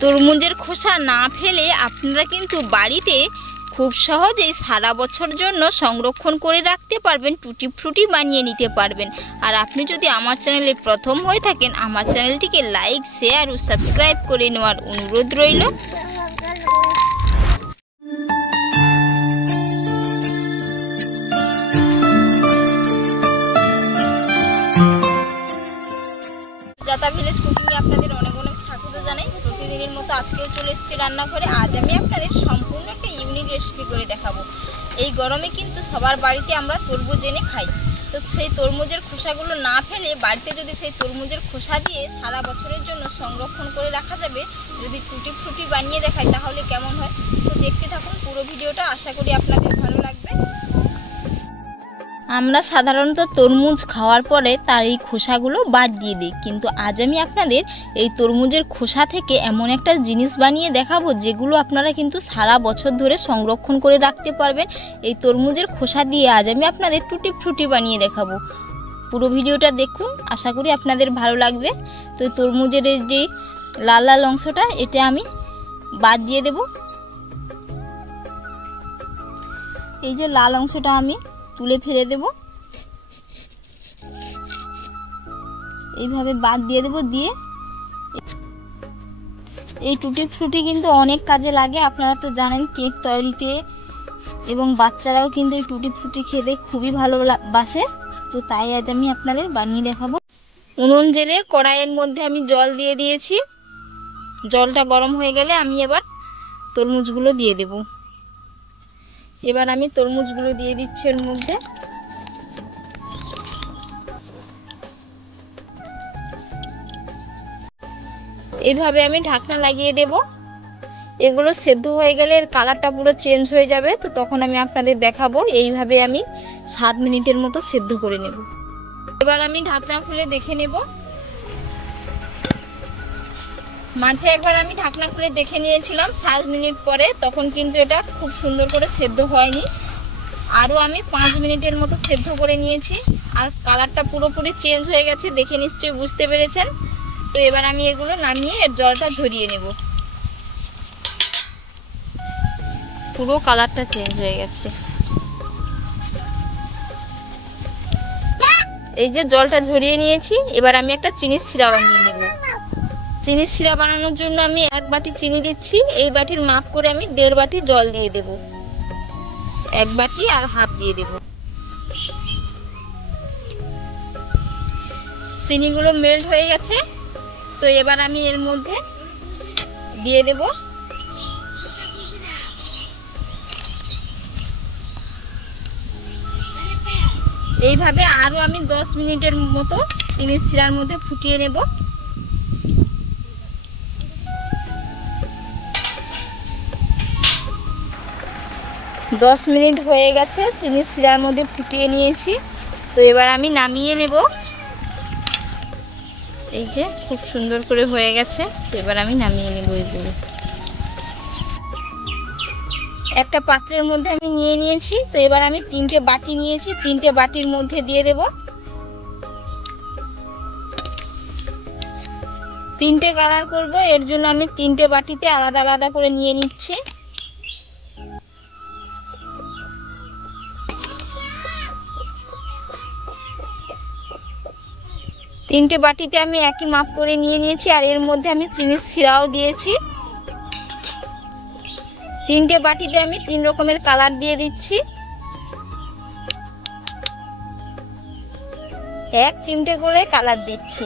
তরমুজের খোসা না ফেলে আপনারা কিন্তু বাড়িতে খুব সহজেই সারা বছর জন্য সংরক্ষণ করে রাখতে পারবেন, টুটি ফ্রুটি বানিয়ে নিতে পারবেন। আর আপনি যদি আমার চ্যানেলে প্রথম হয়ে থাকেন, আমার চ্যানেলটিকে লাইক, শেয়ার ও সাবস্ক্রাইব করে নেওয়ার অনুরোধ রইল। সুজাতা ভিলেজ কুকিংয়ে আপনাদের অনেক অনেক স্বাগত জানাই। প্রতিদিনের মতো আজকেও চলে এসেছি রান্নাঘরে। আজ আমি আপনাদের সম্পূর্ণ একটা ইউনিক রেসিপি করে দেখাবো। এই গরমে কিন্তু সবার বাড়িতে আমরা তরমুজ এনে খাই, তো সেই তরমুজের খোসাগুলো না ফেলে বাড়িতে যদি সেই তরমুজের খোসা দিয়ে সারা বছরের জন্য সংরক্ষণ করে রাখা যাবে, যদি টুটি ফ্রুটি বানিয়ে দেখায় তাহলে কেমন হয়। তো দেখতে থাকুন পুরো ভিডিওটা, আশা করি আপনাদের ভালো লাগবে। আমরা সাধারণত তরমুজ খাওয়ার পরে তার এই খোসাগুলো বাদ দিয়ে দিই, কিন্তু আজ আমি আপনাদের এই তরমুজের খোসা থেকে এমন একটা জিনিস বানিয়ে দেখাবো যেগুলো আপনারা কিন্তু সারা বছর ধরে সংরক্ষণ করে রাখতে পারবেন। এই তরমুজের খোসা দিয়ে আজ আমি আপনাদের টুটি ফ্রুটি বানিয়ে দেখাবো। পুরো ভিডিওটা দেখুন, আশা করি আপনাদের ভালো লাগবে। তো তরমুজের এই যে লাল লাল অংশটা, এটা আমি বাদ দিয়ে দেব। এই যে লাল অংশটা আমি তুলে ফেলে দেব, এইভাবে বাদ দিয়ে দেব। দিয়ে এই টুটি ফ্রুটি কিন্তু অনেক কাজে লাগে, আপনারা তো জানেন, কেক তৈরিতে, এবং বাচ্চারাও কিন্তু এই টুটি ফ্রুটি খেতে খুবই ভালোবাসে। তো তাই আজ আমি আপনাদের বানিয়ে দেখাবো। উনুন জেলে কড়াইয়ের মধ্যে আমি জল দিয়ে দিয়েছি। জলটা গরম হয়ে গেলে আমি এবার তরমুজগুলো দিয়ে দেব। এবার আমি তরমুজগুলো দিয়ে দিচ্ছি এর মধ্যে। এইভাবে আমি ঢাকনা লাগিয়ে দেব। এগুলো সেদ্ধ হয়ে গেলে এর কালারটা পুরো চেঞ্জ হয়ে যাবে, তো তখন আমি আপনাদের দেখাবো। এইভাবে আমি 7 মিনিটের মতো সেদ্ধ করে নেব। এবার আমি ঢাকনা খুলে দেখে নেব। মাঝে একবার আমি ঢাকনা খুলে দেখে নিয়েছিলাম 7 মিনিট পরে, তখন কিন্তু এটা খুব সুন্দর করে সেদ্ধ হয়নি। আরও আমি 5 মিনিটের মতো সেদ্ধ করে নিয়েছি, আর কালারটা পুরোপুরি চেঞ্জ হয়ে গেছে, দেখে নিশ্চয়ই বুঝতে পেরেছেন। তো এবার আমি এগুলো নামিয়ে এর জলটা ঝরিয়ে নেব। পুরো কালারটা চেঞ্জ হয়ে গেছে। এই যে জলটা ঝরিয়ে নিয়েছি, এবার আমি একটা চিনির সিরা বানিয়ে নেব। চিনির সিরা বানানোর জন্য আমি 1 বাটি চিনি দিচ্ছি। এই বাটির মাপ করে আমি 1.5 বাটি জল দিয়ে দেব। 1 বাটি আর হাফ দিয়ে দেব। চিনিগুলো মেল্ট হয়ে গেছে, তো এবার আমি এর মধ্যে দিয়ে দেব এইভাবে আরো আমি 10 মিনিটের মতো চিনির সিরার মধ্যে ফুটিয়ে নেব। দশ মিনিট হয়ে গেছে, চিনির সিরার মধ্যে ফুটিয়ে নিয়েছি। তো এবার আমি নামিয়ে নেব। এই যে খুব সুন্দর করে হয়ে গেছে, তো এবার আমি নামিয়ে নেব এগুলো। একটা পাত্রের মধ্যে আমি নিয়ে নিয়েছি। তো এবার আমি 3টে বাটি নিয়েছি, 3টে বাটির মধ্যে দিয়ে দেব। 3টে কালার করব, এর জন্য আমি 3টে বাটিতে আলাদা আলাদা করে নিয়ে নিচ্ছি। তিনটে বাটিতে আমি একই মাপ করে নিয়ে নিয়েছি, আর এর মধ্যে আমি চিনির সিরাও দিয়েছি। 3টে বাটিতে আমি 3 রকমের কালার দিয়ে দিচ্ছি। 1 চিমটে করে কালার দিচ্ছি।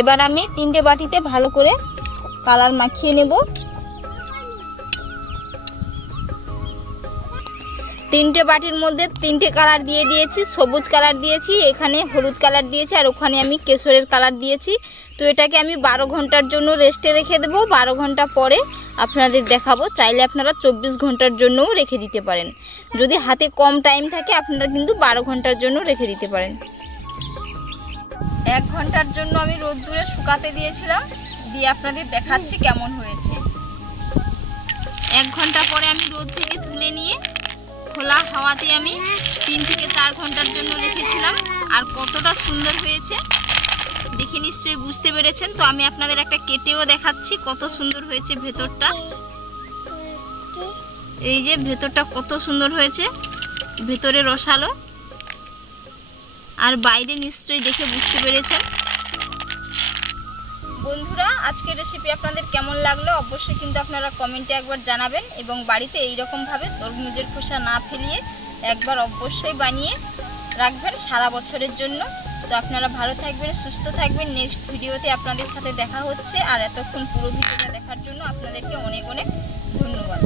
এবার আমি 3টে বাটিতে ভালো করে কালার মাখিয়ে নেব। 3টে বাটির মধ্যে 3টে কালার দিয়ে দিয়েছি। সবুজ কালার দিয়েছি, এখানে হলুদ কালার দিয়েছি, আর ওখানে আমি কেশরের কালার দিয়েছি। তো এটাকে আমি 12 ঘন্টার জন্য রেস্টে রেখে দেবো। 12 ঘন্টা পরে আপনাদের দেখাবো। চাইলে আপনারা 24 ঘন্টার জন্যও রেখে দিতে পারেন। যদি হাতে কম টাইম থাকে আপনারা কিন্তু 12 ঘন্টার জন্য রেখে দিতে পারেন। 1 ঘন্টার জন্য আমি রোদ্দুরে শুকাতে দিয়েছিলাম, দিয়ে আপনাদের দেখাচ্ছি কেমন হয়েছে। 1 ঘন্টা পরে আমি রোদ থেকে তুলে নিয়ে খোলা হাওয়াতে আমি 3 থেকে 4 ঘন্টার জন্য রেখেছিলাম, আর কতটা সুন্দর হয়েছে দেখে নিশ্চয়ই বুঝতে পেরেছেন। তো আমি আপনাদের একটা কেটেও দেখাচ্ছি কত সুন্দর হয়েছে ভেতরটা। এই যে ভেতরটা কত সুন্দর হয়েছে, ভেতরে রসালো, আর বাইরে নিশ্চয়ই দেখে বুঝতে পেরেছেন। বন্ধুরা, আজকের রেসিপি আপনাদের কেমন লাগলো অবশ্যই কিন্তু আপনারা কমেন্টে একবার জানাবেন, এবং বাড়িতে এইরকম ভাবে তরমুজের খোসা না ফেলিয়ে একবার অবশ্যই বানিয়ে রাখবেন সারা বছরের জন্য। তো আপনারা ভালো থাকবেন, সুস্থ থাকবেন। নেক্সট ভিডিওতে আপনাদের সাথে দেখা হচ্ছে। আর এতক্ষণ পুরো ভিডিওটা দেখার জন্য আপনাদেরকে অনেক অনেক ধন্যবাদ।